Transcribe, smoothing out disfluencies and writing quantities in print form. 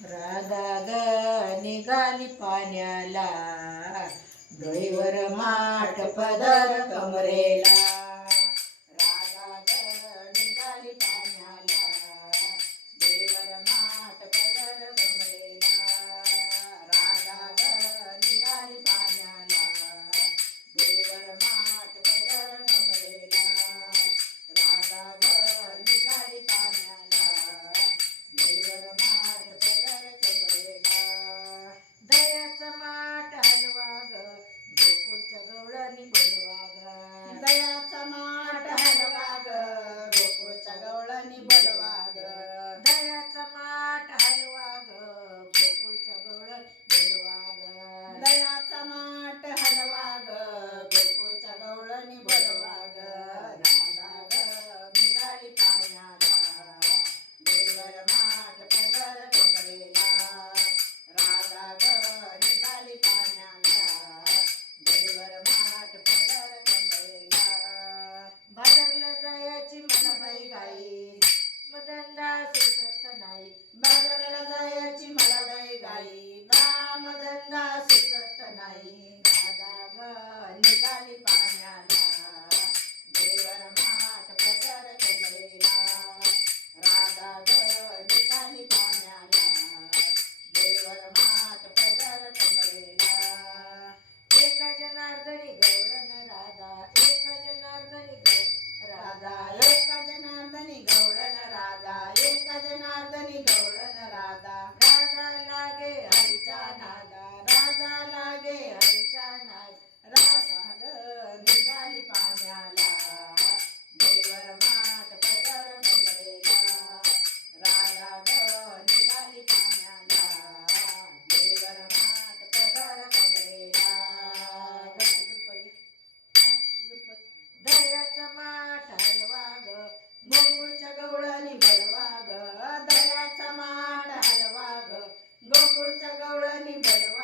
राधा ग निघाली पाण्याला, डोईवर माठ पदर कमरेला. राधा ग निघाली पाण्याला, डोईवर माठ पदर कमरेला. राधा ग निघाली पाण्याला, डोईवर माठ पदर कमरेला. राधा ग निघाली पाण्याला, डोईवर माठ पदर कमरेला. दयाचा माठ हलवा ग, गोकुळच्या गवळणी बोलवा ग. दयाचा माठ हलवा ग, गोकुळच्या गवळणी बोलवा ग. दयाचा माठ हलवा ग, गोकुळच्या गवळणी बोलवा ग. दयाचा माठ हलवा ग, गोकुळच्या गवळणी बोलवा ग. राधा ग निघाली पाण्याला, डोईवर माठ पदर कमरेला. राधा ग निघाली पाण्याला, डोईवर माठ पदर कमरेला. बाजारला जायची मला बाई घाई, मधंदा सुचत नाही. बाजाराला जायची मला बाई घाई, कामधंदा सुचत नाही. राधा ग निघाली पाण्याला, डोईवर माठ पदर कमरेला. राधा ग निघाली पाण्याला, डोईवर माठ पदर कमरेला. एका जनार्दनी गवळण राधा, एका जनार्दनी राधा एका जनार्दनी गवळण राधा, एका जनार्दनी गवळण राधा. राधा लागे हरीचा नादा, राधा लागे हरीचा नाद. राधा ग निघाली पाण्याला, डोईवर माठ पदर कमरेला. राधा ग निघाली पाण्याला, डोईवर माठ पदर कमरेला. दयाचा माठ हलवा ग, गोकुळच्या गवळणी बोलवा ग. दयाचा माठ हलवा ग, गोकुळच्या गवळणी बोलवा